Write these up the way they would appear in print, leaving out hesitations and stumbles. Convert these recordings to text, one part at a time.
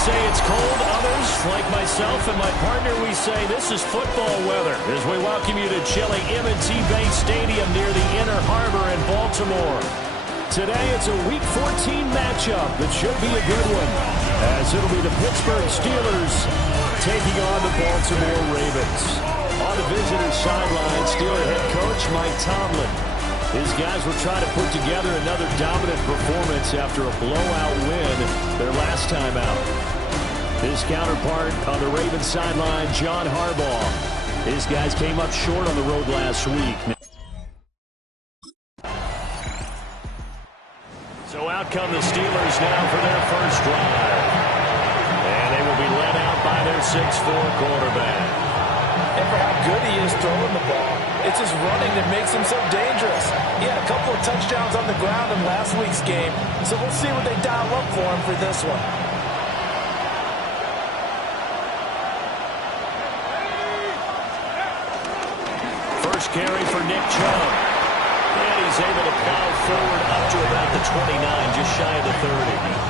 say it's cold. Others, like myself and my partner, we say this is football weather as we welcome you to chilly M&T Bank Stadium near the Inner Harbor in Baltimore. Today it's a Week 14 matchup that should be a good one, as it'll be the Pittsburgh Steelers taking on the Baltimore Ravens. On the visitor's sideline, Steeler head coach Mike Tomlin. His guys will try to put together another dominant performance after a blowout win their last time out. His counterpart on the Ravens sideline, John Harbaugh. His guys came up short on the road last week. So out come the Steelers now for their first drive. And they will be led out by their 6'4 quarterback. And for how good he is throwing the ball, it's his running that makes him so dangerous. He had a couple of touchdowns on the ground in last week's game, so we'll see what they dial up for him for this one. First carry for Nick Chubb. And he's able to plow forward up to about the 29, just shy of the 30.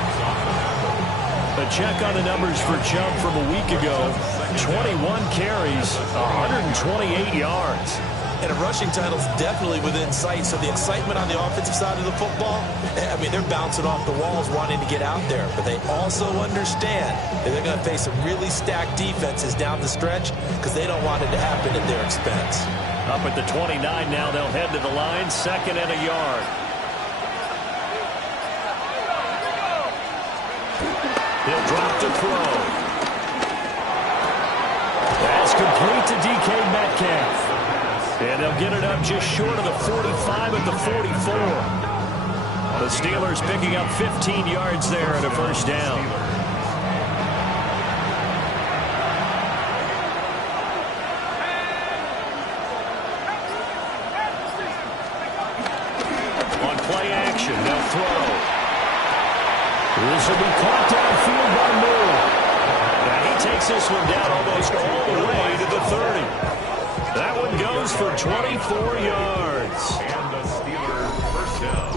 A check on the numbers for Chubb from a week ago. 21 carries, 128 yards. And a rushing title's definitely within sight, so the excitement on the offensive side of the football, I mean, they're bouncing off the walls wanting to get out there, but they also understand that they're going to face some really stacked defenses down the stretch because they don't want it to happen at their expense. Up at the 29 now, they'll head to the line, 2nd and a yard. He'll drop to throw. That's complete to DK Metcalf. And they'll get it up just short of the 45 at the 44. The Steelers picking up 15 yards there and a first down. On play action, they'll throw. This will be caught downfield by Moore. Now he takes this one down almost all the way to the 30. That one goes for 24 yards. And the Steelers first down.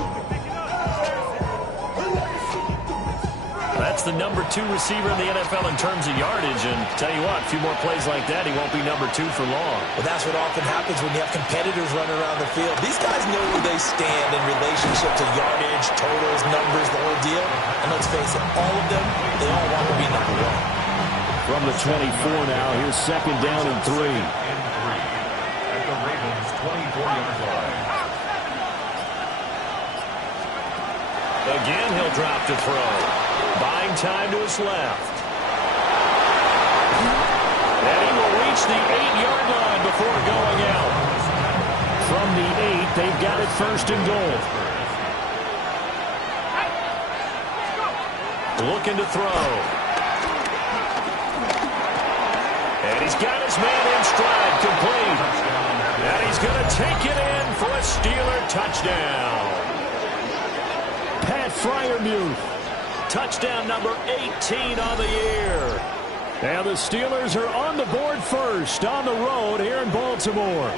That's the number 2 receiver in the NFL in terms of yardage. And tell you what, a few more plays like that, he won't be number 2 for long. Well, that's what often happens when you have competitors running around the field. These guys know where they stand in relationship to yardage, totals, numbers, the whole deal. And let's face it, all of them, they all want to be number 1. From the 24 now, here's 2nd down and 3. At the Ravens' 24-yard line. Again, he'll drop to throw. Buying time to his left. And he will reach the 8-yard line before going out. From the 8, they've got it 1st and goal. Looking to throw. And he's got his man in stride, complete. And he's going to take it in for a Steeler touchdown. Pat Freiermuth, touchdown number 18 on the year. And the Steelers are on the board first on the road here in Baltimore.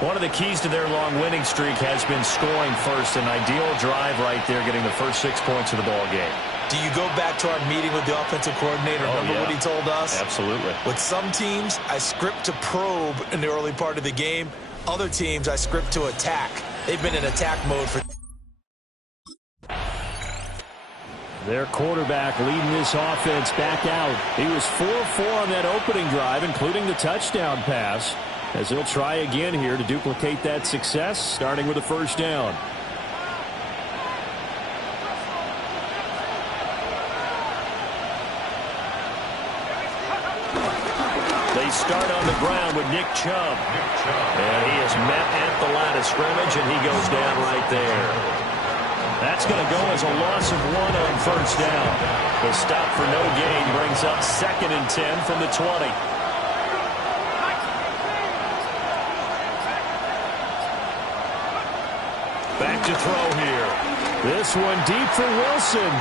One of the keys to their long winning streak has been scoring first. An ideal drive right there, getting the first 6 points of the ball game. Do you go back to our meeting with the offensive coordinator? Remember what he told us? Absolutely. With some teams, I script to probe in the early part of the game. Other teams, I script to attack. They've been in attack mode for... Their quarterback leading this offense back out. He was 4-4 on that opening drive, including the touchdown pass, as he'll try again here to duplicate that success, starting with a first down. They start on the ground with Nick Chubb. And he is met at the line of scrimmage, and he goes down right there. That's going to go as a loss of 1 on first down. The stop for no gain brings up 2nd and 10 from the 20. Back to throw here. This one deep for Wilson.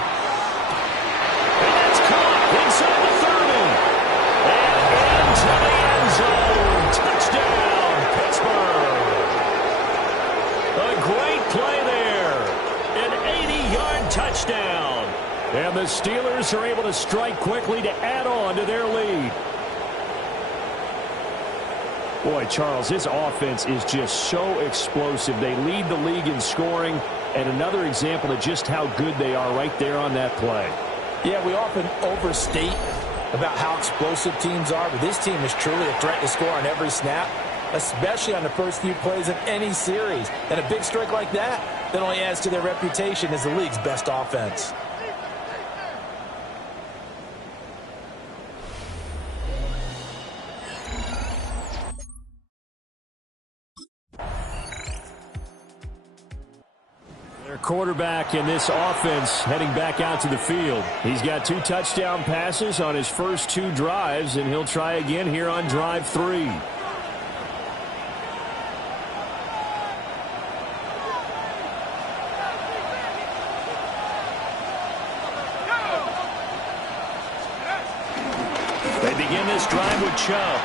And it's caught inside the 30. And into the end zone. Touchdown, Pittsburgh. A great play there. An 80-yard touchdown. And the Steelers are able to strike quickly to add on to their lead. Boy, Charles, his offense is just so explosive. They lead the league in scoring, and another example of just how good they are right there on that play. Yeah, we often overstate about how explosive teams are, but this team is truly a threat to score on every snap, especially on the first few plays of any series. And a big strike like that only adds to their reputation as the league's best offense. Their quarterback in this offense heading back out to the field. He's got 2 touchdown passes on his first 2 drives, and he'll try again here on drive 3. They begin this drive with Chubb.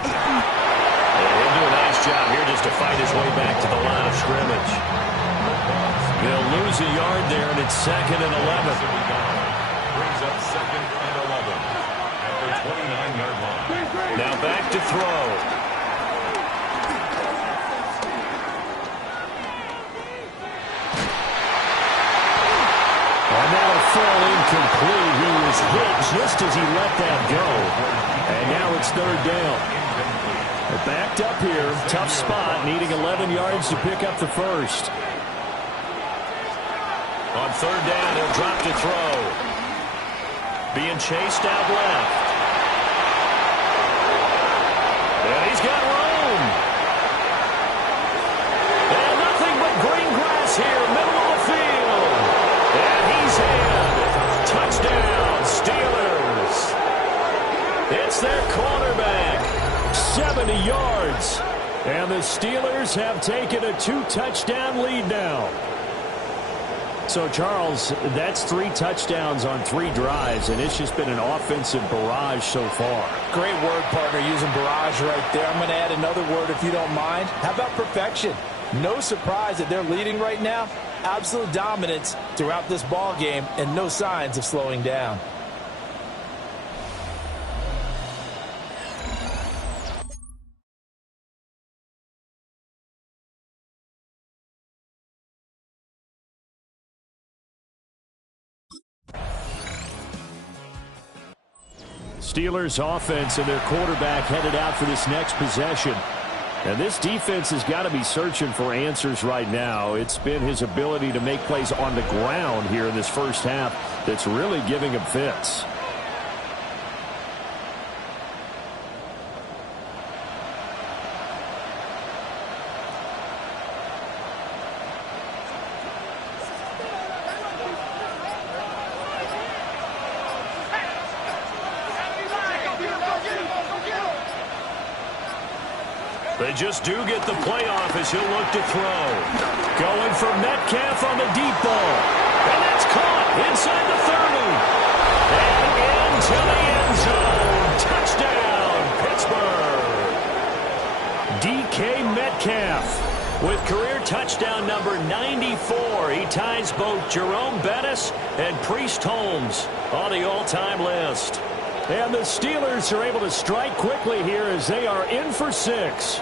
And he'll do a nice job here just to fight his way back to the line of scrimmage. They'll lose a yard there, and it's 2nd and 11. Brings up 2nd and 11 at the 29-yard line. Now back to throw. And that'll fall incomplete. He was hit just as he let that go. And now it's 3rd down. They're backed up here. Tough spot, needing 11 yards to pick up the first. On 3rd down, he'll drop to throw. Being chased out left. And he's got room. And nothing but green grass here, middle of the field. And he's in. Touchdown, Steelers. It's their quarterback. 70 yards. And the Steelers have taken a 2-touchdown lead now. So, Charles, that's 3 touchdowns on 3 drives, and it's just been an offensive barrage so far. Great word, partner, using barrage right there. I'm going to add another word if you don't mind. How about perfection? No surprise that they're leading right now. Absolute dominance throughout this ball game and no signs of slowing down. Steelers offense and their quarterback headed out for this next possession. And this defense has got to be searching for answers right now. It's been his ability to make plays on the ground here in this first half that's really giving him fits. They just do get the playoff as he'll look to throw. Going for Metcalf on the deep ball. And that's caught inside the 30. And into the end zone. Touchdown, Pittsburgh. DK Metcalf with career touchdown number 94. He ties both Jerome Bettis and Priest Holmes on the all-time list. And the Steelers are able to strike quickly here as they are in for 6.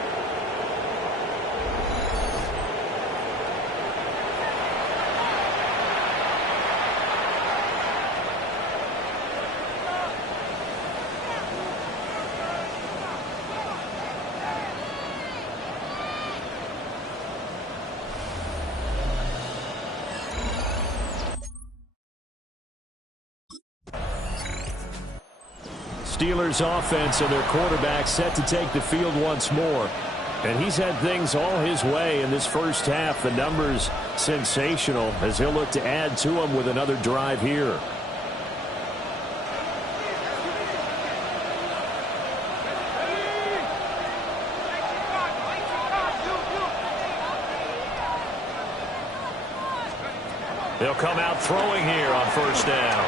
Steelers offense and their quarterback set to take the field once more. And he's had things all his way in this first half. The numbers sensational as he'll look to add to them with another drive here. They'll come out throwing here on first down.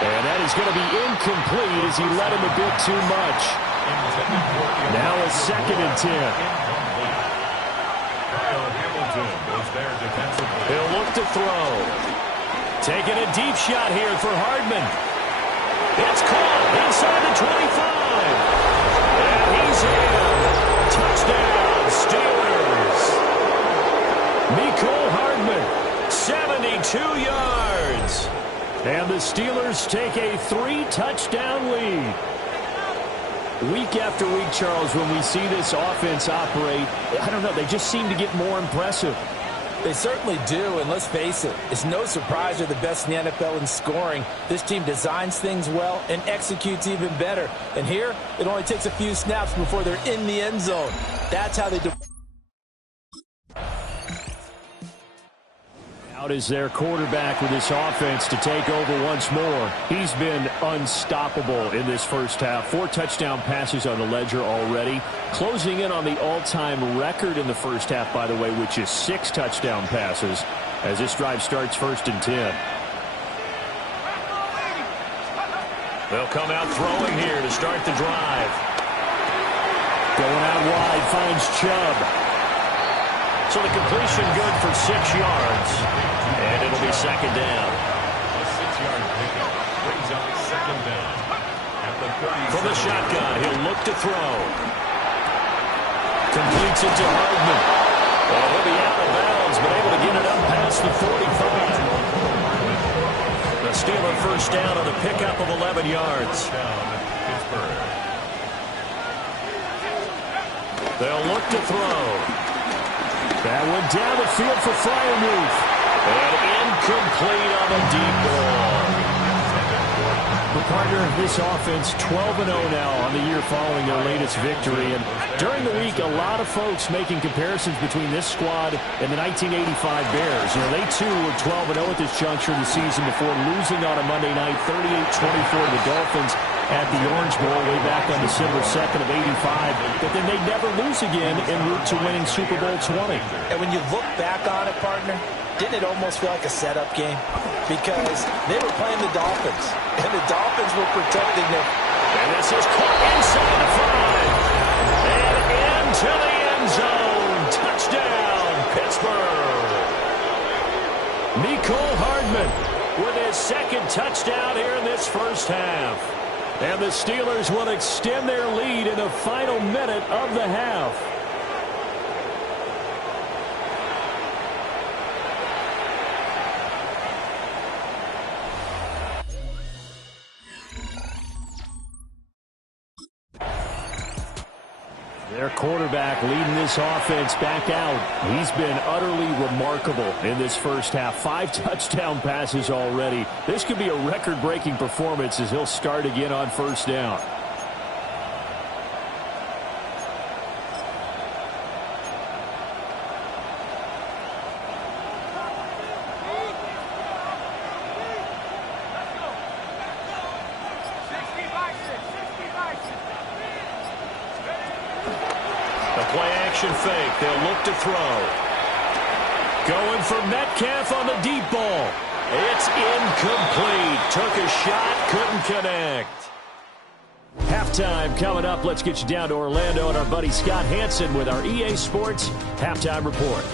And that is going to be incomplete as he let him a bit too much. Now a 2nd and 10. He'll look to throw. Taking a deep shot here for Hardman. It's caught inside the 25. And he's in. Touchdown, Steelers. Mecole Hardman, 72 yards. And the Steelers take a 3-touchdown lead. Week after week, Charles, when we see this offense operate, I don't know, they just seem to get more impressive. They certainly do, and let's face it, it's no surprise they're the best in the NFL in scoring. This team designs things well and executes even better. And here, it only takes a few snaps before they're in the end zone. That's how they do. Out is their quarterback with this offense to take over once more. He's been unstoppable in this first half. 4 touchdown passes on the ledger already. Closing in on the all-time record in the first half, by the way, which is 6 touchdown passes as this drive starts 1st and 10. They'll come out throwing here to start the drive. Going out wide, finds Chubb. So the completion good for 6 yards. And it'll be 2nd down. A 6-yard pickup brings up 2nd down. At the 30. From the shotgun, he'll look to throw. Completes it to Hardman. And he'll be out of bounds, but able to get it up past the 45. The Steeler first down on a pickup of 11 yards. Pittsburgh. They'll look to throw. That one down the field for Freiermuth. And incomplete on the deep ball. The partner, this offense 12-0 now on the year following their latest victory. And during the week, a lot of folks making comparisons between this squad and the 1985 Bears. You know, they too were 12-0 at this juncture of the season before losing on a Monday night 38-24 to the Dolphins at the Orange Bowl way back on December 2nd of 85. But then they'd never lose again en route to winning Super Bowl 20. And when you look back on it, partner, didn't it almost feel like a setup game? Because they were playing the Dolphins, and the Dolphins were protecting them. And this is caught inside the 5. And into the end zone. Touchdown, Pittsburgh. Mecole Hardman with his 2nd touchdown here in this first half. And the Steelers will extend their lead in the final minute of the half. Their quarterback leading this offense back out. He's been utterly remarkable in this first half. 5 touchdown passes already. This could be a record-breaking performance as he'll start again on 1st down. Play-action fake. They'll look to throw. Going for Metcalf on the deep ball. It's incomplete. Took a shot, couldn't connect. Halftime coming up. Let's get you down to Orlando and our buddy Scott Hansen with our EA Sports Halftime Report.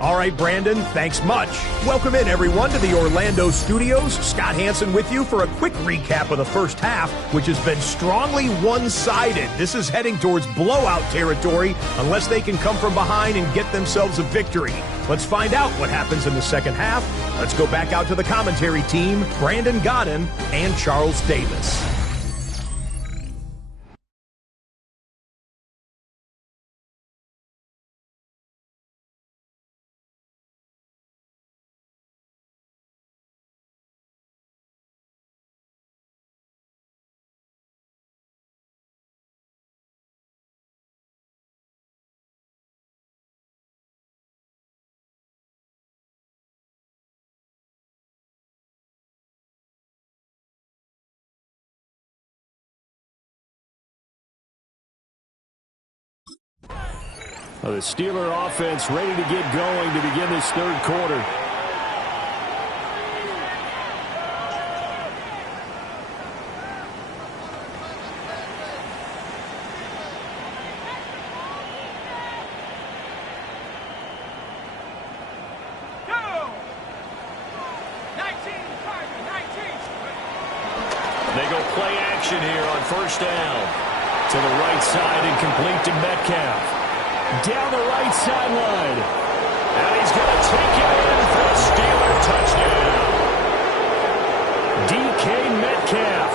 All right, Brandon, thanks much. Welcome in, everyone, to the Orlando studios. Scott Hansen with you for a quick recap of the first half, which has been strongly one-sided. This is heading towards blowout territory unless they can come from behind and get themselves a victory. Let's find out what happens in the second half. Let's go back out to the commentary team, Brandon Godden and Charles Davis. The Steeler offense ready to get going to begin this 3rd quarter. They go play action here on first down. To the right side and complete to Metcalf. Down the right sideline. And he's going to take it in for a Steeler touchdown. DK Metcalf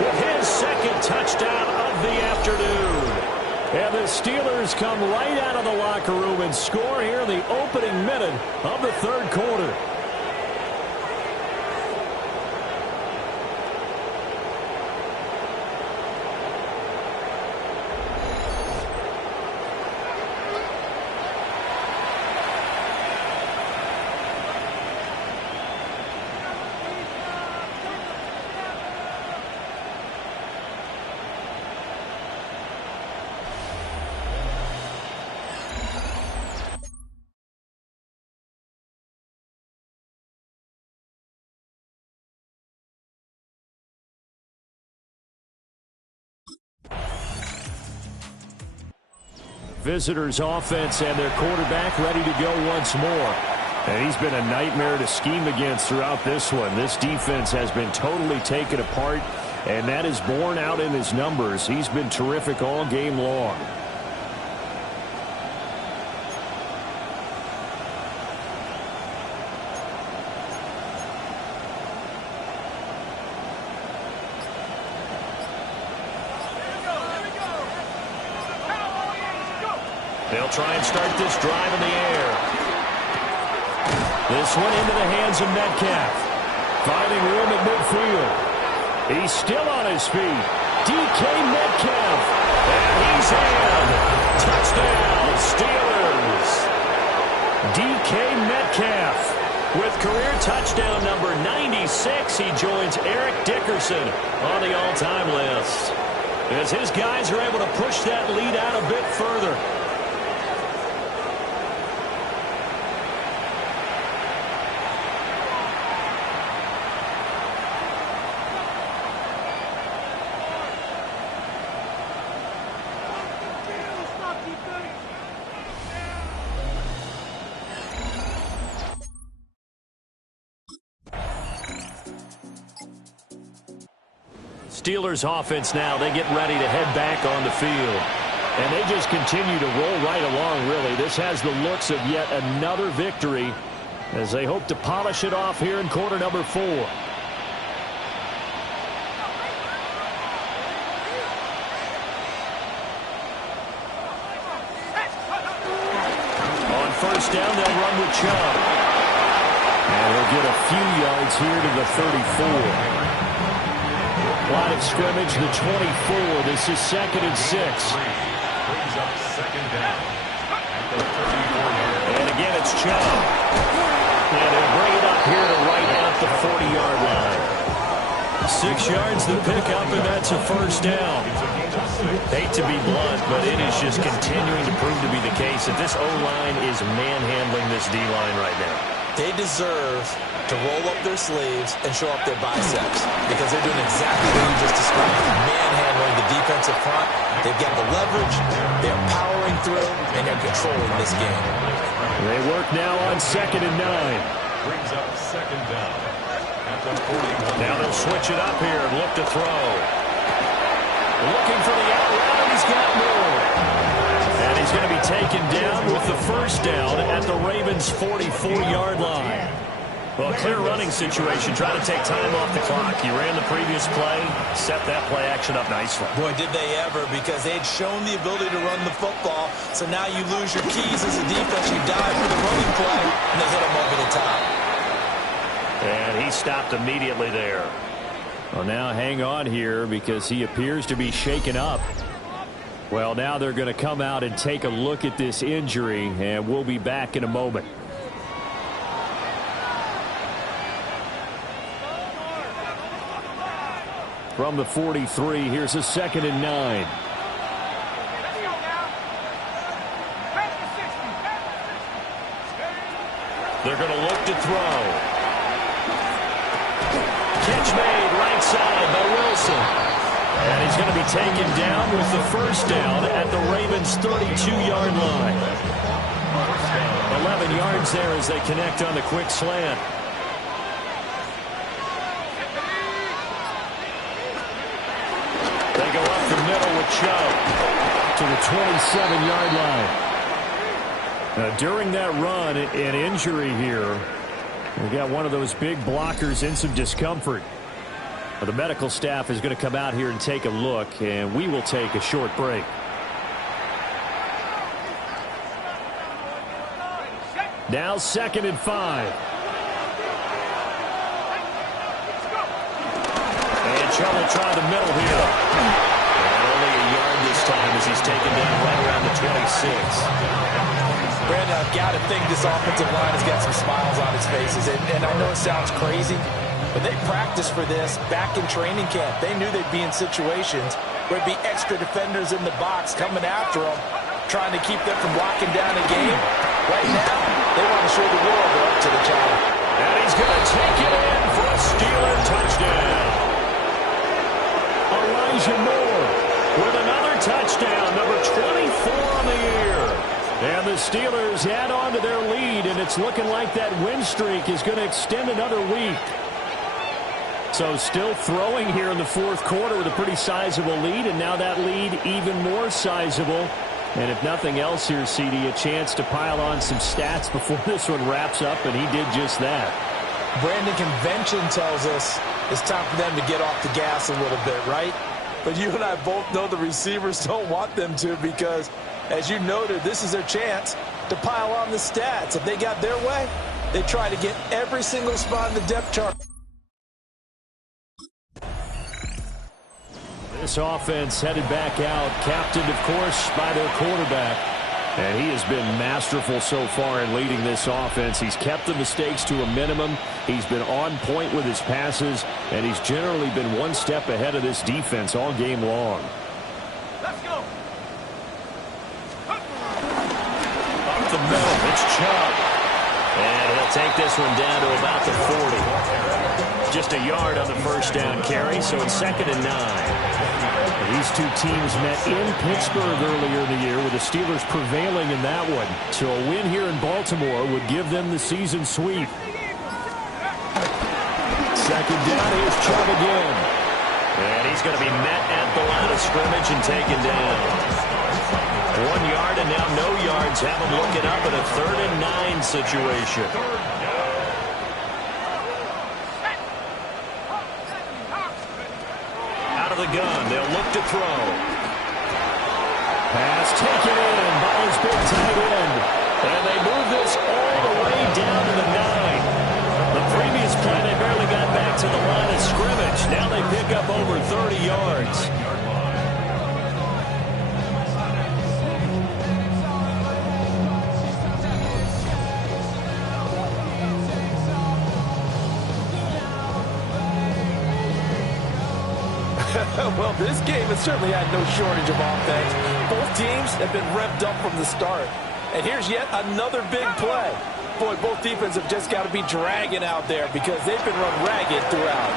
with his second touchdown of the afternoon. And the Steelers come right out of the locker room and score here in the opening minute of the third quarter. Visitors offense and their quarterback ready to go once more. And he's been a nightmare to scheme against throughout this one. This defense has been totally taken apart, and that is borne out in his numbers. He's been terrific all game long. They'll try and start this drive in the air. This one into the hands of Metcalf. Finding room at midfield. He's still on his feet. DK Metcalf. And he's in. Touchdown, Steelers. DK Metcalf with career touchdown number 96. He joins Eric Dickerson on the all-time list. As his guys are able to push that lead out a bit further. Steelers offense now, they get ready to head back on the field. And they just continue to roll right along, really. This has the looks of yet another victory as they hope to polish it off here in quarter number 4. On first down, they'll run with Chubb. And they'll get a few yards here to the 34. Line of scrimmage, the 24. This is 2nd and 6. Brings up second down. At the 34-yard. And again, it's Chubb. And they'll bring it up here to right at the 40-yard line. 6 yards to pick up, and that's a first down. Hate to be blunt, but it is just continuing to prove to be the case that this O-line is manhandling this D-line right now. They deserve to roll up their sleeves and show up their biceps because they're doing exactly what you just described. Manhandling the defensive front. They've got the leverage. They're powering through, and they're controlling this game. They work now on 2nd and 9. Brings up second down. At the 41. Now they'll switch it up here and look to throw. Looking for the out route, he's got more. And he's going to be taken down with the first down at the Ravens' 44-yard line. Well, a clear running situation, trying to take time off the clock. He ran the previous play, set that play action up nicely. Boy, did they ever, because they'd shown the ability to run the football. So now you lose your keys as a defense. You dive for the running play, and they hit him over the top. And he stopped immediately there. Well, now hang on here because he appears to be shaken up. Well, now they're going to come out and take a look at this injury, and we'll be back in a moment. From the 43, here's a 2nd and 9. They're going to look to throw. Catch made right side by Wilson. And he's going to be taken down with the first down at the Ravens' 32-yard line. 11 yards there as they connect on the quick slant. to the 27-yard line. Now, during that run, an injury here. We got one of those big blockers in some discomfort. The medical staff is going to come out here and take a look, and we will take a short break. Now 2nd and 5. And trouble trying the middle here. And only a yard this time as he's taken down right around the 26. Brandon, I've got to think this offensive line has got some smiles on its faces. And I know it sounds crazy, but they practiced for this back in training camp. They knew they'd be in situations where there'd be extra defenders in the box coming after them, trying to keep them from locking down a game. Right now, they want to show the world they're up to the challenge. And he's going to take it in for a Steeler touchdown. Elijah Moore with another touchdown, number 24 on the year. And the Steelers add on to their lead, and it's looking like that win streak is going to extend another week. So still throwing here in the fourth quarter with a pretty sizable lead, and now that lead even more sizable. And if nothing else here, CD, a chance to pile on some stats before this one wraps up, and he did just that. Brandon, convention tells us it's time for them to get off the gas a little bit, right? But you and I both know the receivers don't want them to because, as you noted, this is their chance to pile on the stats. If they got their way, they try to get every single spot in the depth chart. This offense headed back out, captained, of course, by their quarterback. And he has been masterful so far in leading this offense. He's kept the mistakes to a minimum. He's been on point with his passes, and he's generally been one step ahead of this defense all game long. Let's go. Up the middle, it's Chubb. And he'll take this one down to about the 40. Just a yard on the first down carry, so it's 2nd and 9. These two teams met in Pittsburgh earlier in the year with the Steelers prevailing in that one. So a win here in Baltimore would give them the season sweep. 2nd down, here's Chubb again. And he's going to be met at the line of scrimmage and taken down. 1 yard and now no yards. Have him looking up at a 3rd and 9 situation. Out of the gun, they'll look to throw. Pass taken in by his big tight end. And they move this all the way down to the 9. The previous play, they barely got back to the line of scrimmage. Now they pick up over 30 yards. Well, this game has certainly had no shortage of offense. Both teams have been revved up from the start. And here's yet another big play. Boy, both defenses have just got to be dragging out there because they've been run ragged throughout.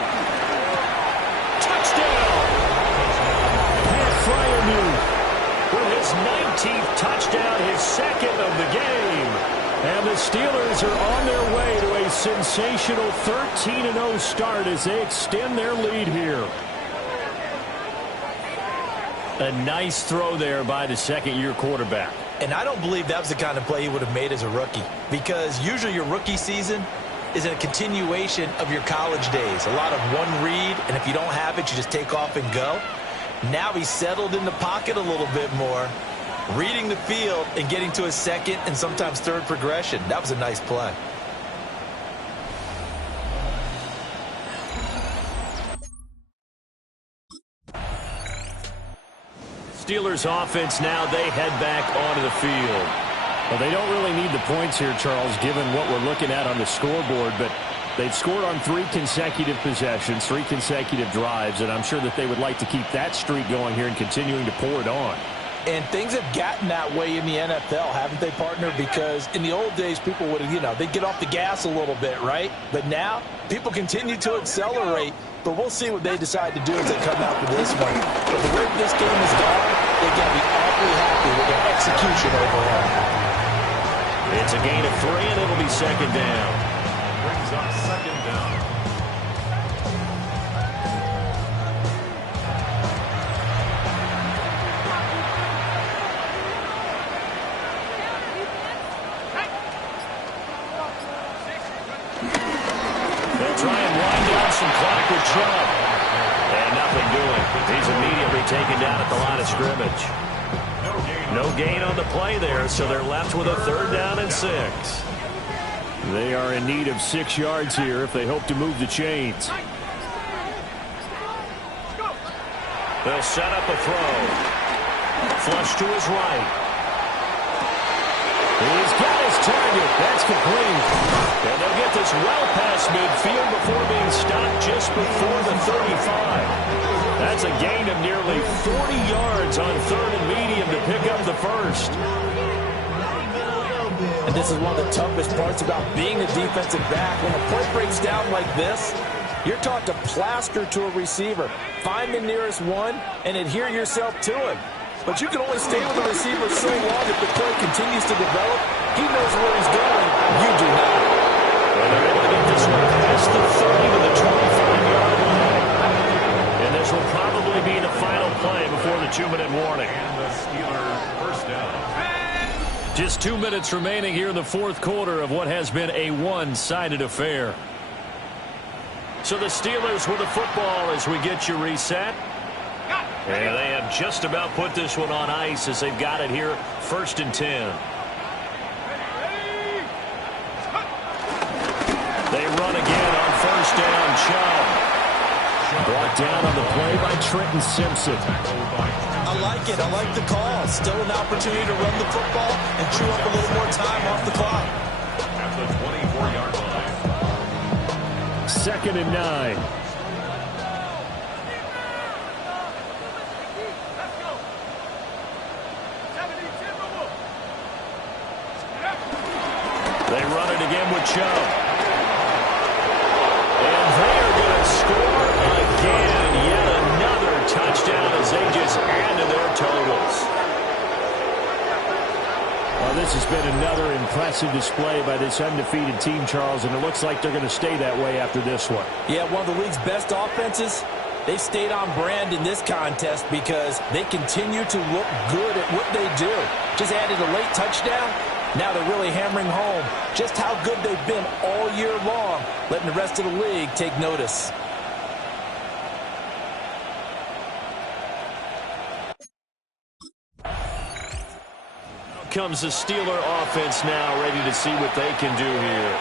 Touchdown! Pat Fryermuth with his 19th touchdown, his 2nd of the game. And the Steelers are on their way to a sensational 13-0 start as they extend their lead here. A nice throw there by the 2nd-year quarterback. And I don't believe that was the kind of play he would have made as a rookie, because usually your rookie season is a continuation of your college days. A lot of one read, and if you don't have it, you just take off and go. Now he's settled in the pocket a little bit more, reading the field and getting to his 2nd and sometimes 3rd progression. That was a nice play. Steelers offense now, they head back onto the field. Well, they don't really need the points here, Charles, given what we're looking at on the scoreboard, but they've scored on 3 consecutive possessions, 3 consecutive drives, and I'm sure that they would like to keep that streak going here and continuing to pour it on. And things have gotten that way in the NFL, haven't they, partner? Because in the old days, people would have, they'd get off the gas a little bit, right? But now, people continue to accelerate. But we'll see what they decide to do as they come out for this one. But the way this game has gone, they've got to be awfully happy with their execution overall. It's a gain of 3, and it'll be 2nd down. Brings up 2nd down. try and wind down some clock with Chubb. And nothing doing. He's immediately taken down at the line of scrimmage. No gain on the play there, so they're left with a 3rd down and 6. They are in need of 6 yards here if they hope to move the chains. They'll set up a throw. Flush to his right. He's got his target. That's complete. And they'll get this well past midfield before being stopped just before the 35. That's a gain of nearly 40 yards on 3rd and medium to pick up the first. And this is one of the toughest parts about being a defensive back. When a play breaks down like this, you're taught to plaster to a receiver. Find the nearest one and adhere yourself to him. But you can only stay with the receiver so long if the play continues to develop. He knows where he's going. You do not. And they're able to get this one past the 30 to the 25-yard line. And this will probably be the final play before the 2-minute warning. And the Steelers first down. Just 2 minutes remaining here in the 4th quarter of what has been a one-sided affair. So the Steelers with the football as we get you reset. And they have just about put this one on ice as they've got it here, 1st and 10. They run again on 1st down. Chubb brought down on the play by Trenton Simpson. I like it. I like the call. Still an opportunity to run the football and chew up a little more time off the clock. At the 24-yard line. 2nd and 9. They run it again with Chubb. And they are going to score again. Yet another touchdown as they just add to their totals. Well, this has been another impressive display by this undefeated team, Charles, and it looks like they're going to stay that way after this one. Yeah, one of the league's best offenses. They've stayed on brand in this contest because they continue to look good at what they do. Just added a late touchdown. Now they're really hammering home just how good they've been all year long, letting the rest of the league take notice. Comes the Steeler offense now, ready to see what they can do here.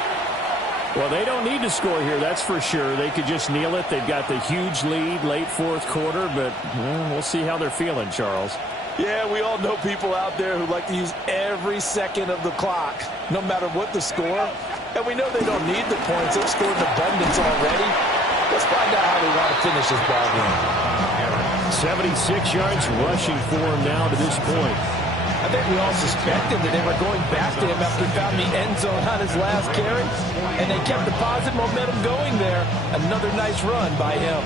Well, they don't need to score here, that's for sure. They could just kneel it. They've got the huge lead, late 4th quarter, but we'll see how they're feeling, Charles. Yeah, we all know people out there who like to use every second of the clock, no matter what the score. And we know they don't need the points. They've scored in abundance already. Let's find out how they want to finish this ball game. 76 yards rushing for him now to this point. I think we all suspected that they were going back to him after he found the end zone on his last carry. And they kept the positive momentum going there. Another nice run by him.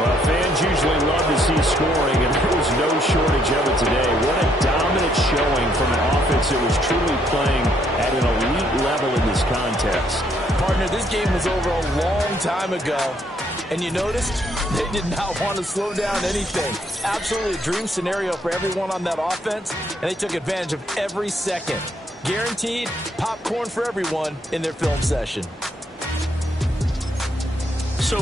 Well, fans usually love to see scoring, and there was no shortage of it today. What a dominant showing from an offense that was truly playing at an elite level in this contest. Partner, this game was over a long time ago. And you noticed they did not want to slow down anything. Absolutely a dream scenario for everyone on that offense, and they took advantage of every second. Guaranteed popcorn for everyone in their film session. So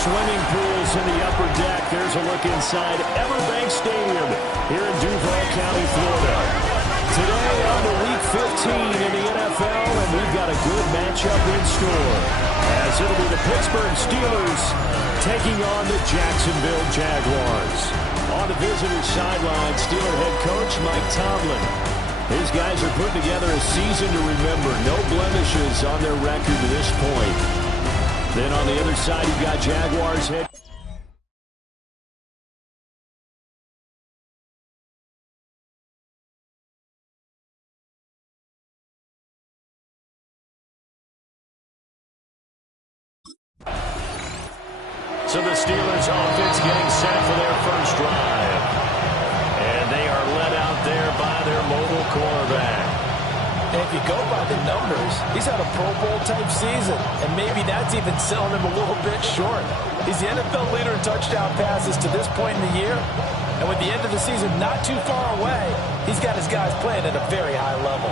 swimming pools in the upper deck. There's a look inside Everbank Stadium here in Duval County, Florida. Today on to Week 15 in the NFL, and we've got a good matchup in store, as it'll be the Pittsburgh Steelers taking on the Jacksonville Jaguars. On the visitor sideline, Steeler head coach Mike Tomlin. His guys are putting together a season to remember. No blemishes on their record to this point. Then on the other side, you've got Jaguars head. So the Steelers offense getting set for their first drive. And they are led out there by their mobile quarterback. And if you go by the numbers, he's had a Pro Bowl-type season, and maybe that's even selling him a little bit short. He's the NFL leader in touchdown passes to this point in the year, and with the end of the season not too far away, he's got his guys playing at a very high level.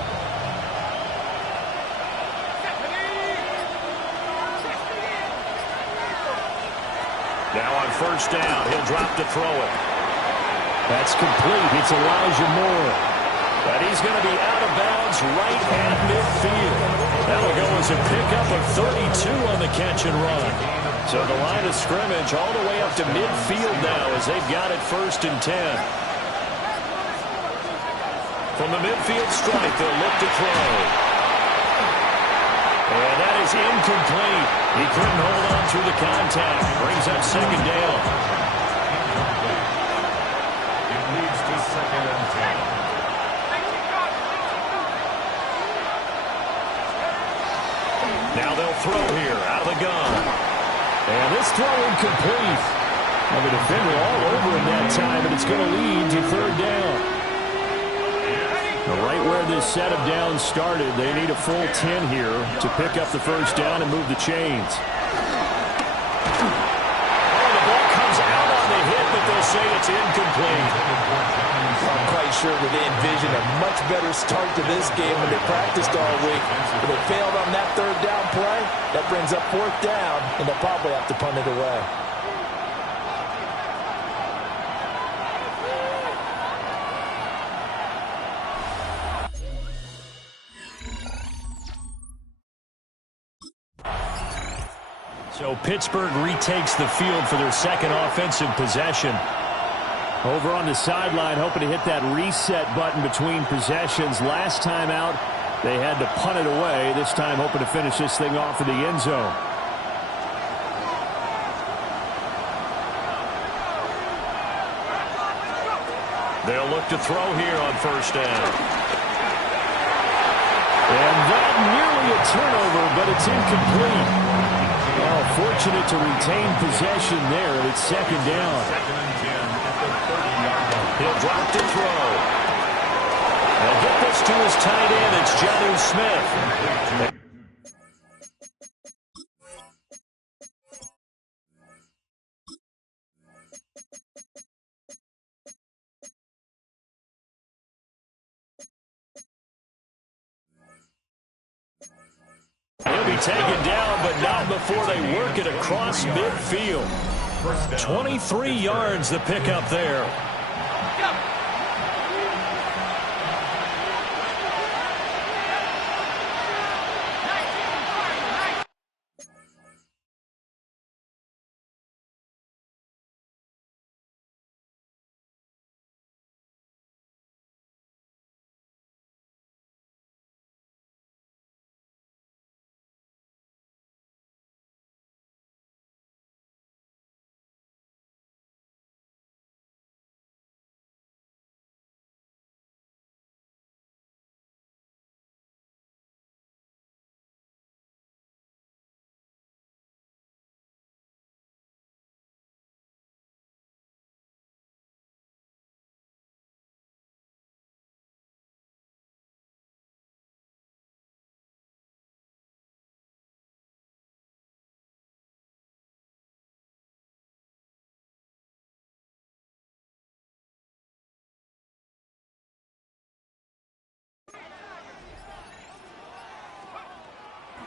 Now on first down, he'll drop to throw it. That's complete. It's Elijah Moore. But he's going to be out of bounds right at midfield. That'll go as a pickup of 32 on the catch and run. So the line of scrimmage all the way up to midfield now as they've got it 1st and 10. From the midfield stripe, they'll look to throw. And that is incomplete. He couldn't hold on through the contact. Brings up 2nd down. It leads to 2nd and 10. Now they'll throw here out of the gun. And this throw incomplete. Well, the defender all over him that time, and it's going to lead to 3rd down. Now, right where this set of downs started, they need a full 10 here to pick up the 1st down and move the chains. Oh, the ball comes out on the hit, but they'll say it's incomplete. I'm quite sure that they envisioned a much better start to this game when they practiced all week. But they failed on that 3rd down play. That brings up 4th down, and they'll probably have to punt it away. So Pittsburgh retakes the field for their 2nd offensive possession. Over on the sideline, hoping to hit that reset button between possessions. Last time out, they had to punt it away. This time, hoping to finish this thing off in the end zone. They'll look to throw here on 1st down. And that nearly a turnover, but it's incomplete. Oh, fortunate to retain possession there. It's 2nd down. 2nd and 10 at the 30-yard line. He'll drop to throw. They'll get this to his tight end. It's Jonnu Smith. He'll be taken down, but not before they work it across midfield. 23 yards the pickup there.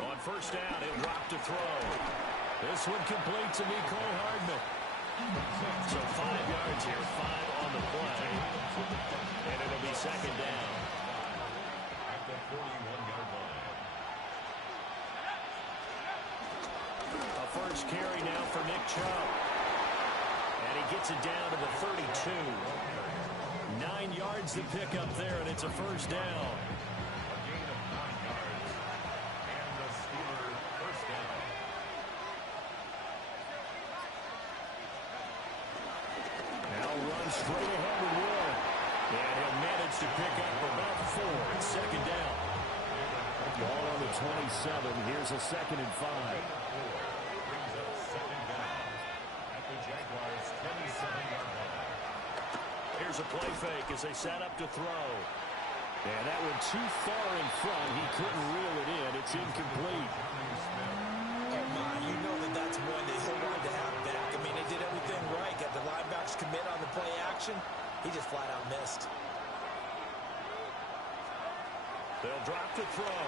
On 1st down, he'll drop to throw. This one complete to Nicole Hardman. So 5 yards here, 5 on the play. And it'll be second down. At the 41-yard line. A first carry now for Nick Chubb. And he gets it down to the 32. 9 yards to pick up there, and it's a first down. A gain of 9 yards. And the Steelers first down. Now run straight ahead with Warren. And he'll manage to pick up about 4. It's second down. Ball on the 27. Here's a 2nd and 5. Brings up second down at the Jaguars' 27-yard line. Here's a play fake as they set up to throw. And that went too far in front. He couldn't reel it in. It's incomplete. Oh, my. You know that's one that he'll want to have back. I mean, they did everything right. Got the linebackers commit on the play action. He just flat out missed. They'll drop to throw.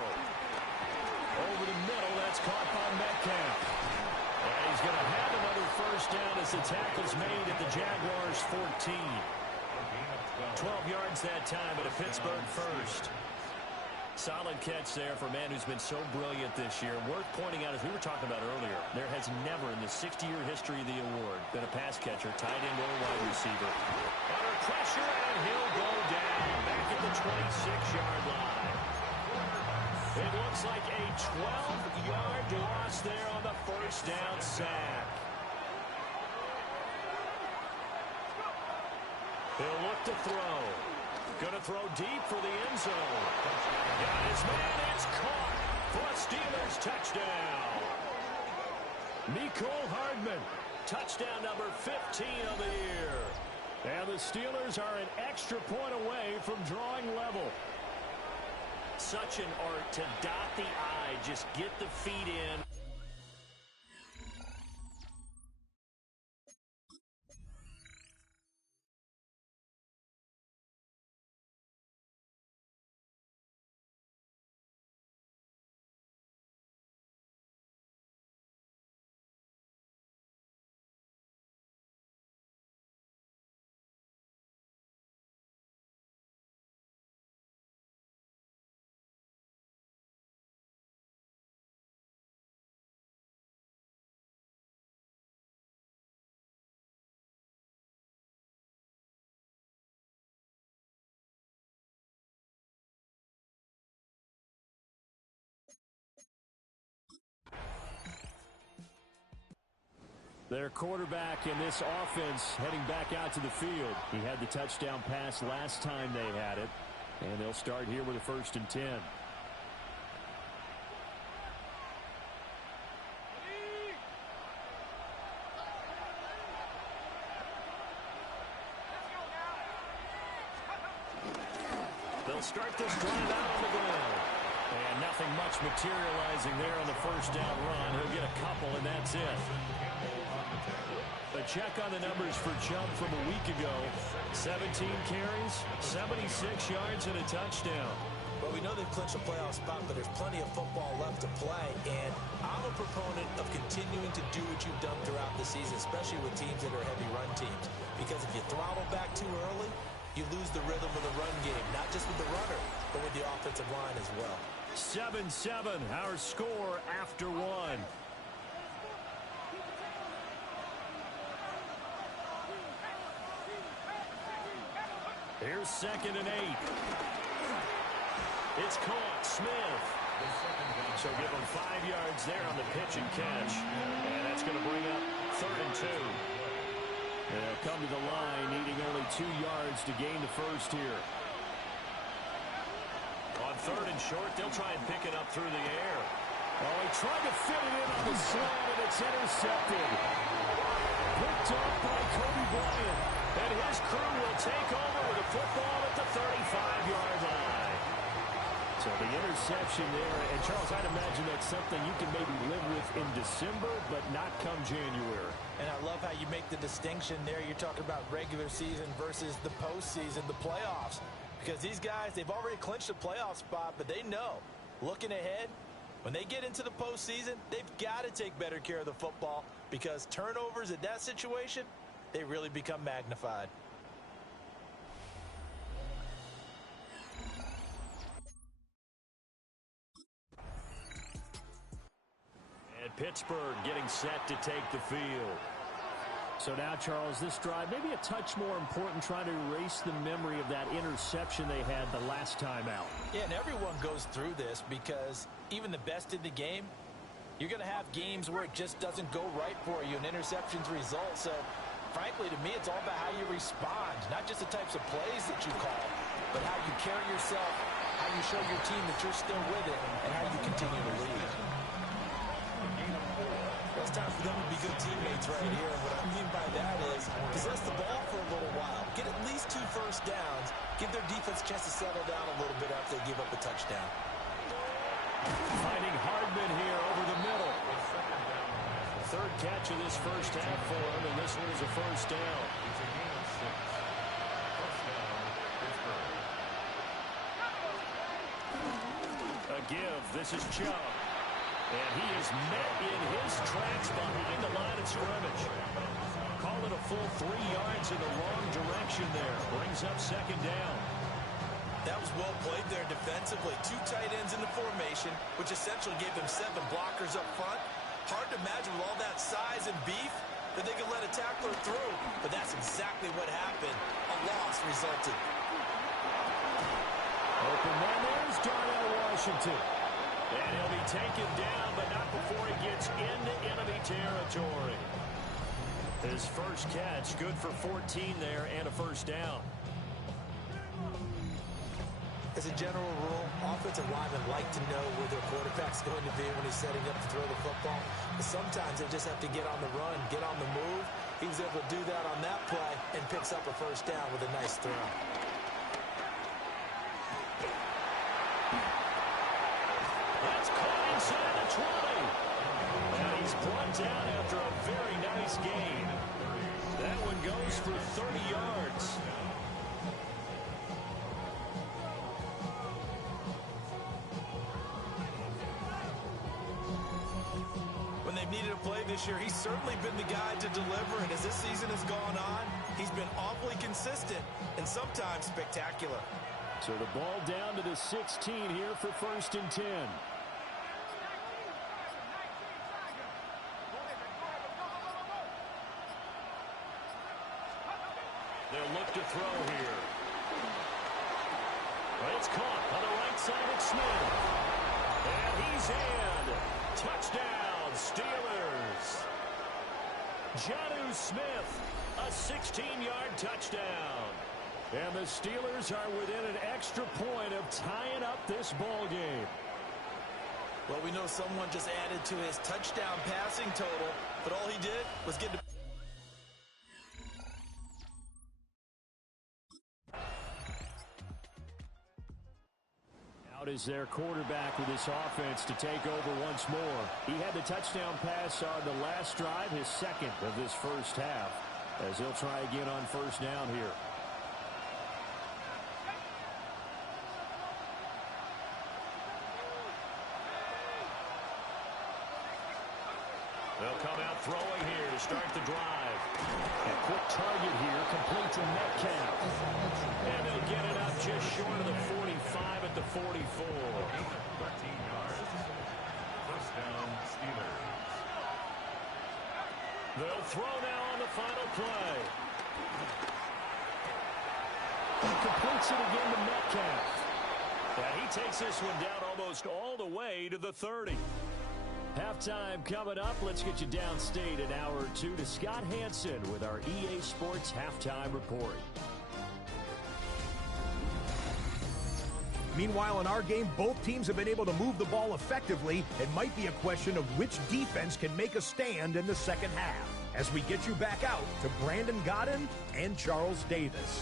Over the middle, that's caught by Metcalf. And he's going to have another first down as the tackle's made at the Jaguars' 14. 12 yards that time at a Pittsburgh first. Solid catch there for a man who's been so brilliant this year. Worth pointing out, as we were talking about earlier, there has never in the 60-year history of the award been a pass catcher, tight end, or wide receiver. Under pressure, and he'll go down back at the 26-yard line. It looks like a 12-yard loss there on the first down sack. He'll look to throw. Going to throw deep for the end zone. Got his man. It's caught for a Steelers touchdown. Nicole Hardman, touchdown number 15 of the year. And the Steelers are an extra point away from drawing level. Such an art to dot the I, just get the feet in. Their quarterback in this offense heading back out to the field. He had the touchdown pass last time they had it. And they'll start here with a 1st and 10. They'll start this drive out on the ground. And nothing much materializing there on the first down run. He'll get a couple, and that's it. A check on the numbers for Chubb from a week ago. 17 carries, 76 yards, and a touchdown. Well, we know they've clinched a playoff spot, but there's plenty of football left to play. And I'm a proponent of continuing to do what you've done throughout the season, especially with teams that are heavy run teams. Because if you throttle back too early, you lose the rhythm of the run game, not just with the runner, but with the offensive line as well. 7-7, our score after one. Here's 2nd and 8. It's caught. Smith. So give him 5 yards there on the pitch and catch. And that's going to bring up 3rd and 2. They'll come to the line, needing only 2 yards to gain the first here. On 3rd and short, they'll try and pick it up through the air. Oh, he tried to fit it in on the slant, and it's intercepted. Picked up by Kobe Bryant. And his crew will take over with a football at the 35-yard line. So the interception there. And, Charles, I'd imagine that's something you can maybe live with in December, but not come January. And I love how you make the distinction there. You're talking about regular season versus the postseason, the playoffs. Because these guys, they've already clinched a playoff spot, but they know, looking ahead, When they get into the postseason, they've got to take better care of the football because turnovers in that situation, they really become magnified. And Pittsburgh getting set to take the field. So now, Charles, this drive maybe a touch more important, trying to erase the memory of that interception they had the last time out. Yeah, and everyone goes through this because even the best in the game, you're going to have games where it just doesn't go right for you and interceptions result. So, frankly, to me, it's all about how you respond, not just the types of plays that you call, but how you carry yourself, how you show your team that you're still with it, and how you continue to lead. It's time for them to be good teammates right here. And what I mean by that is possess the ball for a little while, get at least 2 first downs, give their defense a chance to settle down a little bit after they give up a touchdown. Finding Hardman here over the middle. Third catch of this first half for him, and this one is a first down. It's a gain of 6. First down, Pittsburgh. A give. This is Chubb. And he is met in his tracks behind the line of scrimmage. Call it a full 3 yards in the wrong direction there. Brings up second down. That was well played there defensively. 2 tight ends in the formation, which essentially gave them 7 blockers up front. Hard to imagine with all that size and beef that they could let a tackler through. But that's exactly what happened. A loss resulted. Open man, there's Darnell Washington. And he'll be taken down, but not before he gets into enemy territory. His first catch, good for 14 there and a first down. As a general rule, offensive linemen like to know where their quarterback's going to be when he's setting up to throw the football. But sometimes they just have to get on the run, get on the move. He was able to do that on that play and picks up a first down with a nice throw. That's caught inside the 20. And he's brought down after a very nice gain. That one goes for 30 yards. When they've needed a play this year, he's certainly been the guy to deliver. And as this season has gone on, he's been awfully consistent and sometimes spectacular. So the ball down to the 16 here for 1st and 10. They'll look to throw here. But it's caught on the right side of Smith. And he's in. Touchdown, Steelers. Jonnu Smith, a 16-yard touchdown. And the Steelers are within an extra point of tying up this ball game. Well, we know someone just added to his touchdown passing total, but all he did was get to... Out is their quarterback with this offense to take over once more. He had the touchdown pass on the last drive, his second of this first half, as he'll try again on first down here. They'll come out throwing here to start the drive. A quick target here, complete to Metcalf. And they'll get it up just short of the 45 at the 44. 13 yards. First down, Steelers. They'll throw now on the final play. He completes it again to Metcalf. And he takes this one down almost all the way to the 30. Halftime coming up. Let's get you downstate an hour or two to Scott Hansen with our EA Sports Halftime Report. Meanwhile, in our game, both teams have been able to move the ball effectively. It might be a question of which defense can make a stand in the second half. As we get you back out to Brandon Godden and Charles Davis.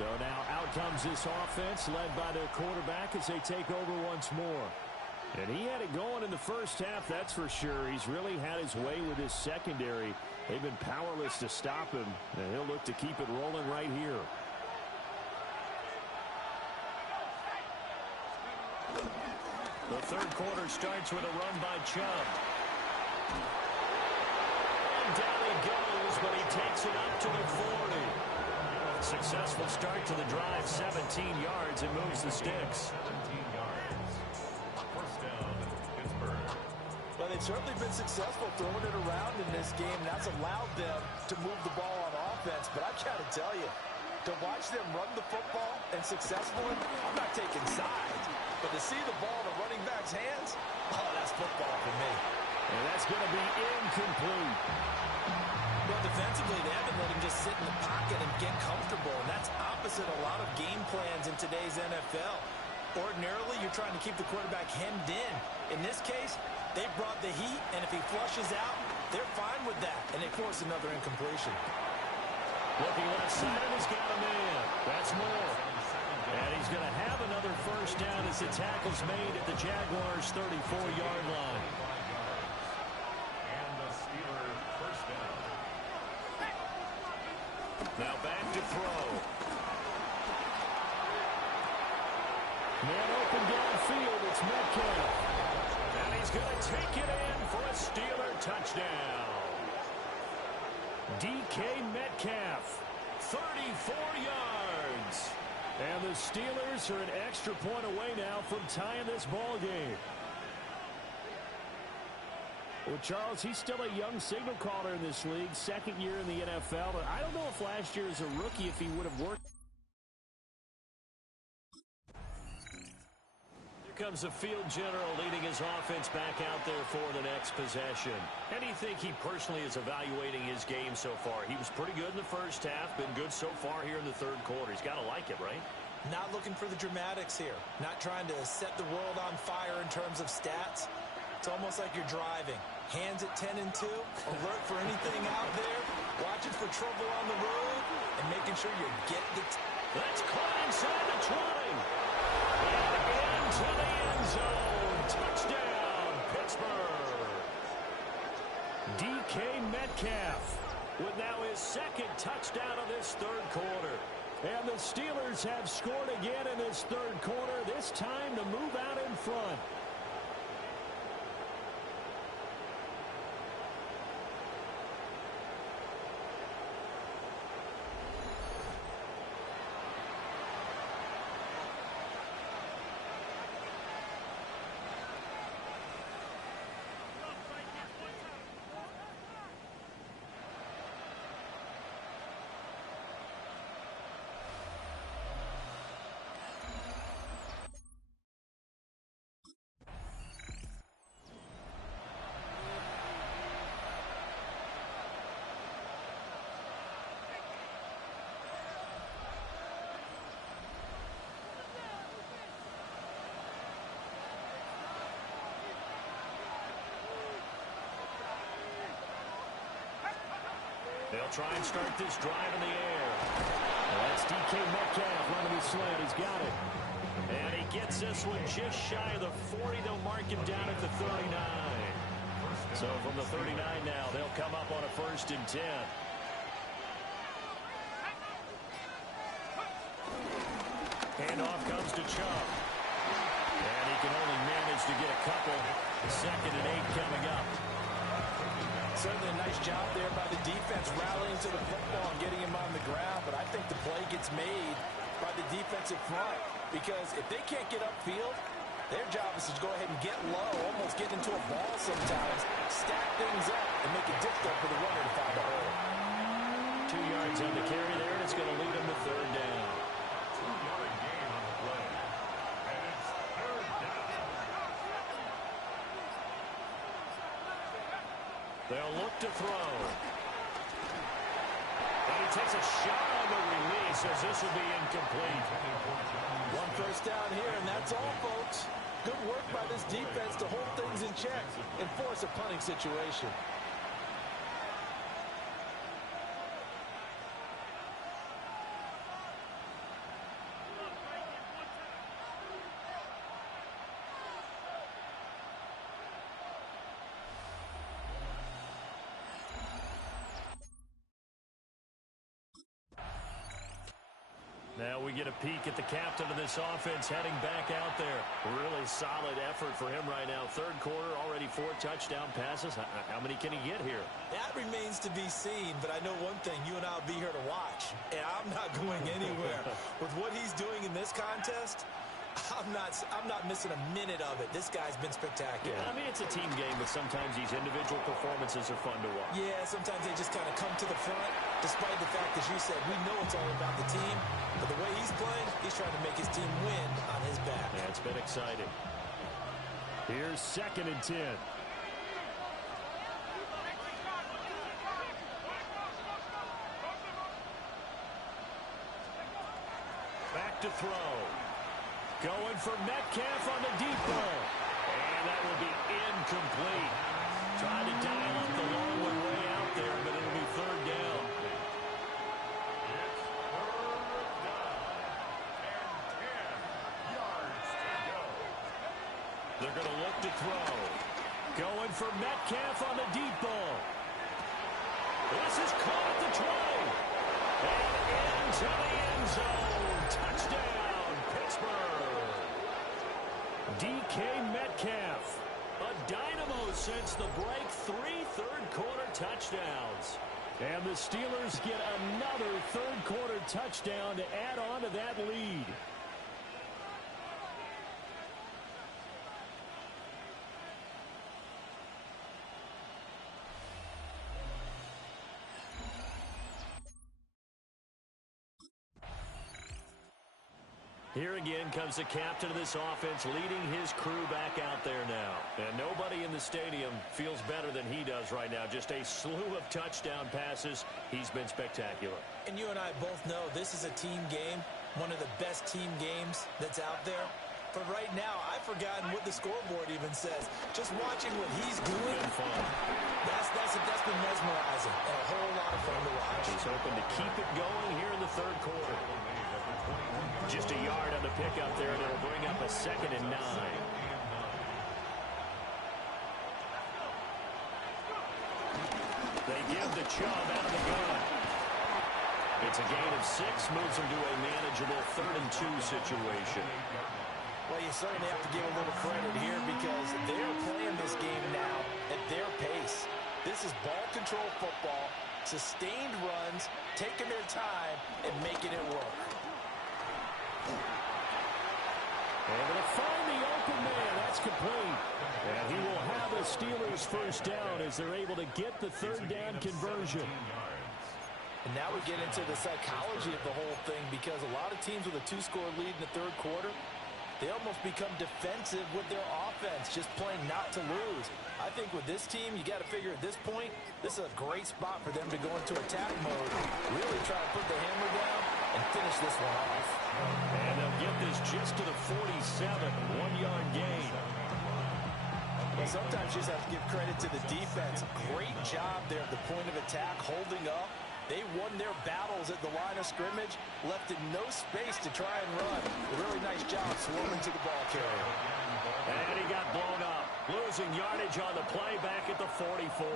So now out comes this offense led by their quarterback as they take over once more. And he had it going in the first half, that's for sure. He's really had his way with his secondary. They've been powerless to stop him, and he'll look to keep it rolling right here. The third quarter starts with a run by Chubb. And down he goes, but he takes it up to the 40. Successful start to the drive, 17 yards, and moves the sticks. 17 yards. First down, Pittsburgh. Well, they've certainly been successful throwing it around in this game. That's allowed them to move the ball on offense. But I got to tell you, to watch them run the football and successfully, I'm not taking sides. But to see the ball in the running back's hands, oh, that's football for me. And that's going to be incomplete. Well, defensively, they haven't let him just sit in the pocket and get comfortable. And that's opposite a lot of game plans in today's NFL. Ordinarily, you're trying to keep the quarterback hemmed in. In this case, they brought the heat, and if he flushes out, they're fine with that. And they force another incompletion. Looking left side, and he's got him in. That's more. And he's going to have another first down as the tackle's made at the Jaguars' 34-yard line. And the Steelers first down. Now back to throw. Man open downfield, it's Metcalf. And he's going to take it in for a Steeler touchdown. DK Metcalf, 34 yards. And the Steelers are an extra point away now from tying this ball game. Well, Charles, he's still a young signal caller in this league, second year in the NFL. But I don't know if last year as a rookie if he would have worked. Here comes the field general leading his offense back out there for the next possession. How do you think he personally is evaluating his game so far? He was pretty good in the first half, been good so far here in the third quarter. He's got to like it, right? Not looking for the dramatics here. Not trying to set the world on fire in terms of stats. It's almost like you're driving. Hands at 10 and 2, alert for anything out there, watching for trouble on the road, and making sure you get the... That's caught inside the 20. And into the end zone. Touchdown, Pittsburgh. DK Metcalf with now his second touchdown of this third quarter. And the Steelers have scored again in this third quarter, this time to move out in front. They'll try and start this drive in the air. That's DK Metcalf running his slant. He's got it. And he gets this one just shy of the 40. They'll mark him down at the 39. So from the 39 now, they'll come up on a 1st and 10. Handoff comes to Chubb. And he can only manage to get a couple. 2nd and 8 coming up. Certainly a nice job there by the defense rallying to the football and getting him on the ground, but I think the play gets made by the defensive front because if they can't get upfield, their job is to go ahead and get low, almost get into a ball sometimes, stack things up, and make it difficult for the runner to find a hole. 2 yards on the carry there, and it's going to lead them to 3rd down. 2-yard gain on the play. And it's 3rd down. They'll look to throw. And he takes a shot on the release as this will be incomplete. 1 first down here, and that's all, folks. Good work by this defense to hold things in check and force a punting situation. we get a peek at the captain of this offense heading back out there. Really solid effort for him right now. Third quarter, already 4 touchdown passes. How many can he get here? That remains to be seen, but I know one thing. You and I will be here to watch, and I'm not going anywhere. With what he's doing in this contest, I'm not missing a minute of it. This guy's been spectacular. Yeah, I mean, it's a team game, but sometimes these individual performances are fun to watch. Yeah, sometimes they just kind of come to the front, despite the fact, as you said, we know it's all about the team. But the way he's playing, he's trying to make his team win on his back. Yeah, it's been exciting. Here's 2nd and 10. Back to throw. Going for Metcalf on the deep ball. And that will be incomplete. Trying to dial up the long one way out there, but it'll be 3rd down. It's 3rd down and 10 yards to go. They're going to look to throw. Going for Metcalf on the deep ball. This is caught at the 20. And into the end zone. Touchdown, Pittsburgh. DK Metcalf, a dynamo since the break, 3 third-quarter touchdowns. And the Steelers get another third-quarter touchdown to add on to that lead. Here again comes the captain of this offense, leading his crew back out there now. And nobody in the stadium feels better than he does right now. Just a slew of touchdown passes. He's been spectacular. And you and I both know this is a team game, one of the best team games that's out there. But right now, I've forgotten what the scoreboard even says. Just watching what he's doing, that's been mesmerizing and a whole lot of fun to watch. He's hoping to keep it going here in the third quarter. Just a yard on the pickup there, and it'll bring up a 2nd and 9. They give the Chubb out of the gun. It's a gain of 6, moves them to a manageable 3rd and 2 situation. Well, you certainly have to give a little credit here because they're playing this game now at their pace. This is ball control football, sustained runs, taking their time, and making it work. They're going to find the open man. That's complete. And he will have a Steelers first down as they're able to get the 3rd down conversion. And now we get into the psychology of the whole thing because a lot of teams with a 2-score lead in the third quarter, they almost become defensive with their offense, just playing not to lose. I think with this team, you got to figure at this point, this is a great spot for them to go into attack mode, really try to put the hammer down and finish this one off. And they'll get this just to the 47, 1-yard gain. Well, sometimes you just have to give credit to the defense. Great job there at the point of attack, holding up. They won their battles at the line of scrimmage, left in no space to try and run. A really nice job swarming to the ball carrier. And he got blown up, losing yardage on the play back at the 44.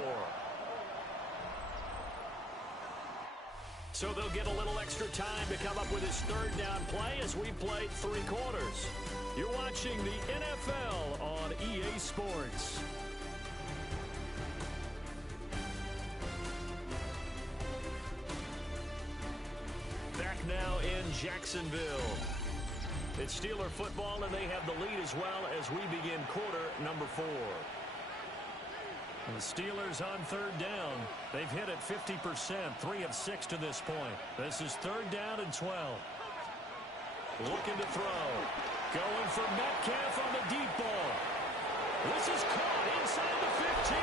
So they'll get a little extra time to come up with his 3rd down play as we play 3 quarters. You're watching the NFL on EA Sports. Back now in Jacksonville. It's Steeler football, and they have the lead as well as we begin quarter number 4. And the Steelers on 3rd down. They've hit it 50%, 3 of 6 to this point. This is 3rd down and 12. Looking to throw. Going for Metcalf on the deep ball. This is caught inside the 15.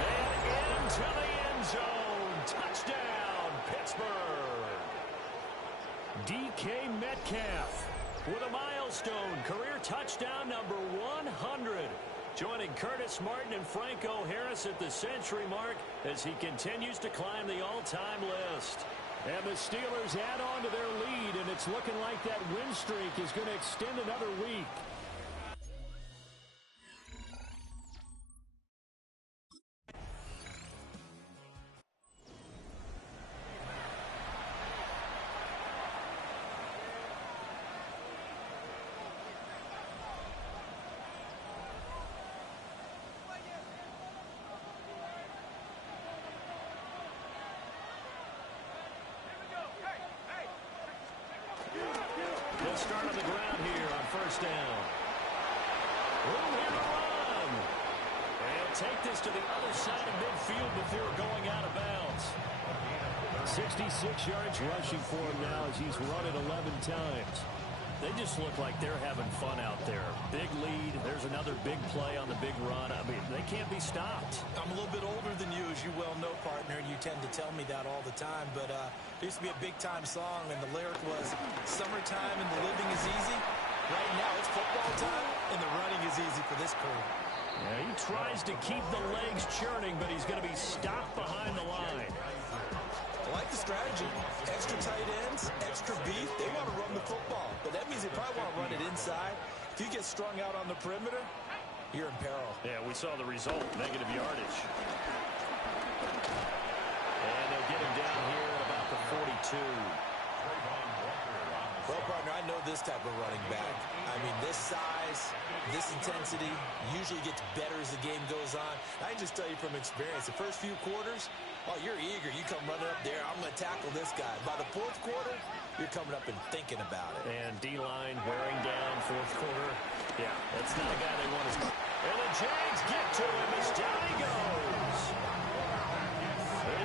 And into the end zone. Touchdown, Pittsburgh. DK Metcalf with a milestone career touchdown number 100. Joining Curtis Martin and Franco Harris at the century mark as he continues to climb the all-time list. And the Steelers add on to their lead, and it's looking like that win streak is going to extend another week. start on the ground here on first down. Room here to run. And take this to the other side of midfield before going out of bounds. 66 yards rushing for him now as he's run it 11 times. They just look like they're having fun out there. Big lead. There's another big play on the big run. I mean, they can't be stopped. I'm a little bit older than you, as you well know, partner, and you tend to tell me that all the time. But there used to be a big-time song, and the lyric was, "Summertime and the living is easy." Right now, it's football time, and the running is easy for this crew. Yeah, he tries to keep the legs churning, but he's going to be stopped behind the line. I like the strategy. Extra tight ends, extra beef. They want to run the football, but that means they probably want to run it inside. If you get strung out on the perimeter, you're in peril. Yeah, we saw the result, negative yardage. And they'll get him down here at about the 42. Well, partner, I know this type of running back. I mean, this size, this intensity usually gets better as the game goes on. I can just tell you from experience, the first few quarters, oh, you're eager. You come running up there. I'm going to tackle this guy. By the fourth quarter, you're coming up and thinking about it. And D-line wearing down fourth quarter. Yeah, that's not a guy they want to start. And the Jags get to him as down he goes.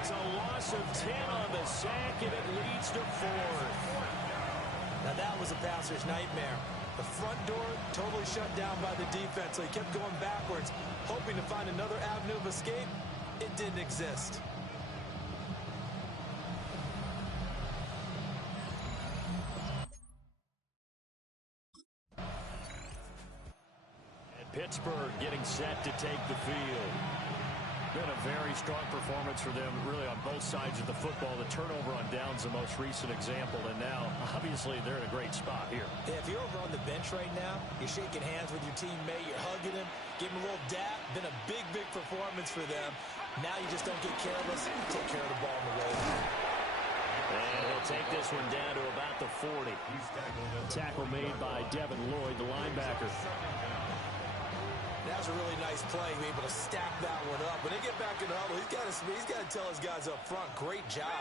It's a loss of 10 on the sack, and it leads to fourth. Now, that was a passer's nightmare. The front door totally shut down by the defense, so he kept going backwards, hoping to find another avenue of escape. It didn't exist. And Pittsburgh getting set to take the field. Been a very strong performance for them, really, on both sides of the football. The turnover on downs, the most recent example, and now, obviously, they're in a great spot here. Yeah, if you're over on the bench right now, you're shaking hands with your teammate, you're hugging him, giving him a little dap. Been a big, big performance for them. Now you just don't get careless. Take care of the ball on the way. And he'll take this one down to about the 40. Tackle made by Devin Lloyd, the linebacker. That was a really nice play, be able to stack that one up. When they get back in the huddle, he's got to tell his guys up front, great job.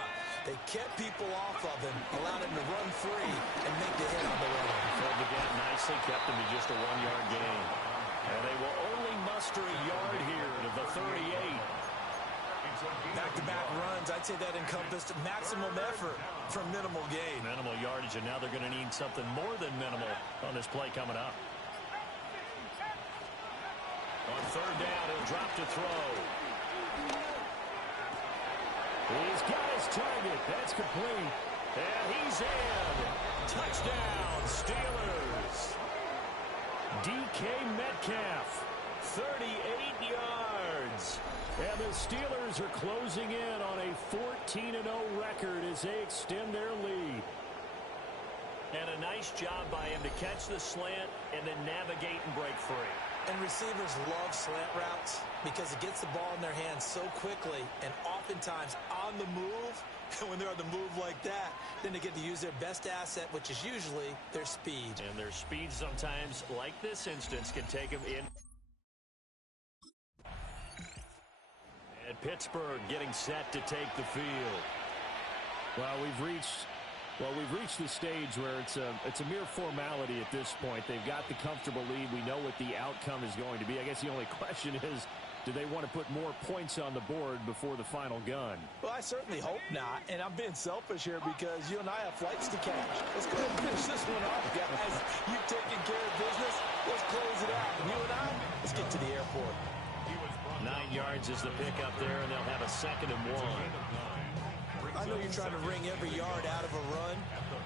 They kept people off of him, allowed him to run free and make the hit on the run. Filled the gap nicely, kept him to just a 1-yard gain. And they will only muster a yard here to the 38. Back-to-back runs, I'd say that encompassed maximum effort for minimal gain. Minimal yardage, and now they're going to need something more than minimal on this play coming up. On third down, he'll drop to throw. He's got his target. That's complete. And he's in. Touchdown, Steelers. DK Metcalf, 38 yards. And the Steelers are closing in on a 14-0 record as they extend their lead. And a nice job by him to catch the slant and then navigate and break free. And receivers love slant routes because it gets the ball in their hands so quickly and oftentimes on the move. And when they're on the move like that, then they get to use their best asset, which is usually their speed. And their speed sometimes, like this instance, can take them in. And Pittsburgh getting set to take the field. Well, we've reached the stage where it's a mere formality at this point. They've got the comfortable lead. We know what the outcome is going to be. I guess the only question is, do they want to put more points on the board before the final gun? Well, I certainly hope not. And I'm being selfish here because you and I have flights to catch. Let's go ahead and finish this one off, guys. You've taken care of business. Let's close it out. And you and I, let's get to the airport. 9 yards is the pickup there, and they'll have a 2nd and 1. I know you're trying to wring every yard out of a run,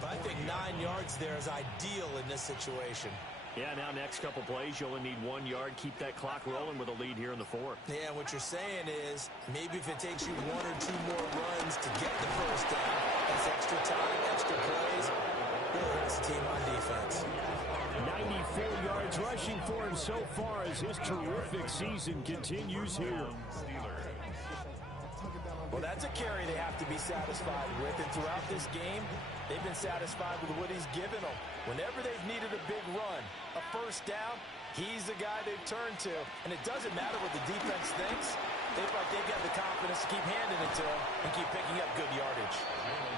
but I think 9 yards there is ideal in this situation. Yeah, now next couple plays, you only need 1 yard. Keep that clock rolling with a lead here in the 4th. Yeah, what you're saying is maybe if it takes you 1 or 2 more runs to get the first down, that's extra time, extra plays, really hurts the team on defense. 94 yards rushing for him so far as his terrific season continues here. Well, that's a carry they have to be satisfied with. And throughout this game, they've been satisfied with what he's given them. Whenever they've needed a big run, a first down, He's the guy they've turned to, and it doesn't matter what the defense thinks. They've got the confidence to keep handing it to him and keep picking up good yardage.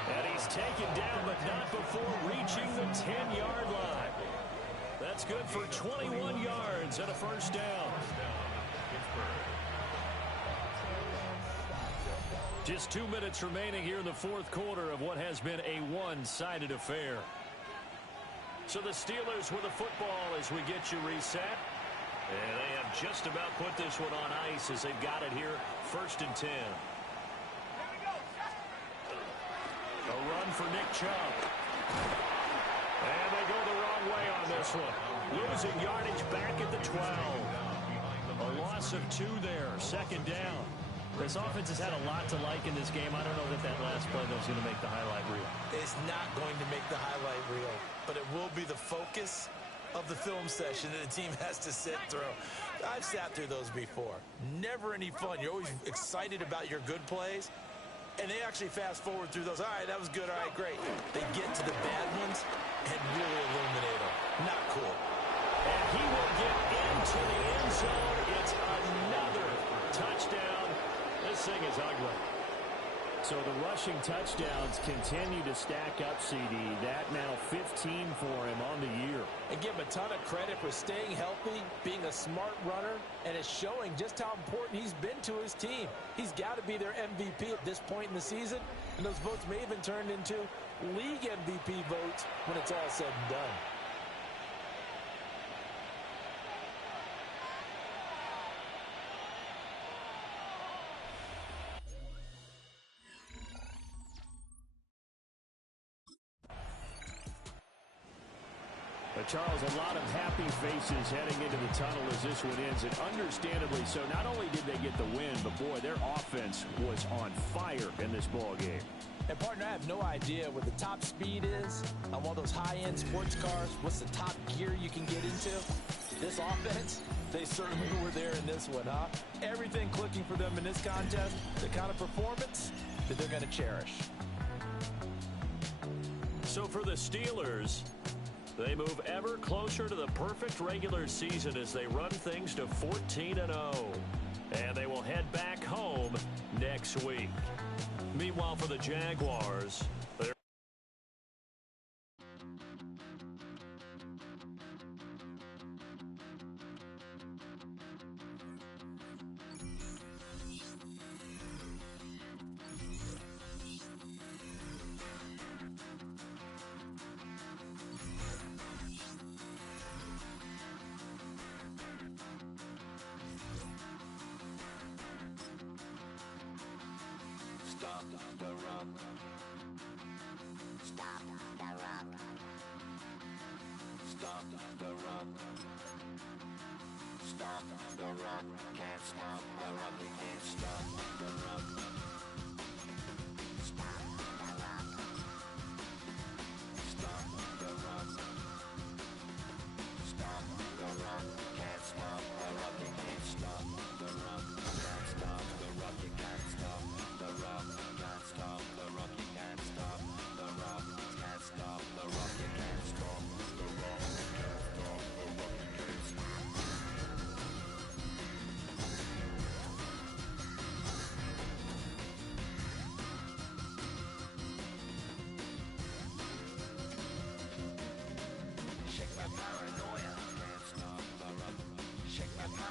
And he's taken down, but not before reaching the 10-yard line. That's good for 21 yards and a first down. Just 2 minutes remaining here in the fourth quarter of what has been a one-sided affair. So the Steelers with the football as we get you reset. And they have just about put this one on ice as they've got it here, 1st and 10. A run for Nick Chubb. And they go the wrong way on this one. Losing yardage back at the 12. A loss of 2 there, 2nd down. This offense has had a lot to like in this game. I don't know that last play was going to make the highlight reel. It's not going to make the highlight reel, but it will be the focus of the film session that the team has to sit through. I've sat through those before. Never any fun. You're always excited about your good plays, and they actually fast forward through those. All right, that was good. All right, great. They get to the bad ones and really illuminate them. Not cool. And he will get into the end zone. It's another touchdown. This thing is ugly. So the rushing touchdowns continue to stack up, CD. That now 15 for him on the year. And give him a ton of credit for staying healthy, being a smart runner, and it's showing just how important he's been to his team. He's got to be their MVP at this point in the season, and those votes may even turn into league MVP votes when it's all said and done. But Charles, a lot of happy faces heading into the tunnel as this one ends, and understandably so. Not only did they get the win, but boy, their offense was on fire in this ball game. And partner, I have no idea what the top speed is on one of those high-end sports cars. What's the top gear you can get into? This offense, they certainly were there in this one, huh? Everything clicking for them in this contest, the kind of performance that they're going to cherish. So for the Steelers, they move ever closer to the perfect regular season as they run things to 14-0. And they will head back home next week. Meanwhile, for the Jaguars, they're Stop the run. Stop the run. Stop the run. Stop the run. Can't stop the run. We can't stop the run. Stop the run. Stop the run. Stop the run. Can't stop the run. We can't stop the run. Can't stop the run. You can't stop the run. Can't stop the run. You can't stop the run. Can't stop the run. You can't stop the run. Can't stop the run. You can't stop. Shake my paranoia. Can't stop the run. Shake my paranoia.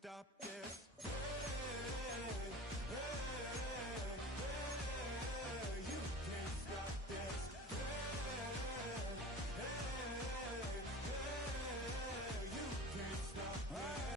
stop this.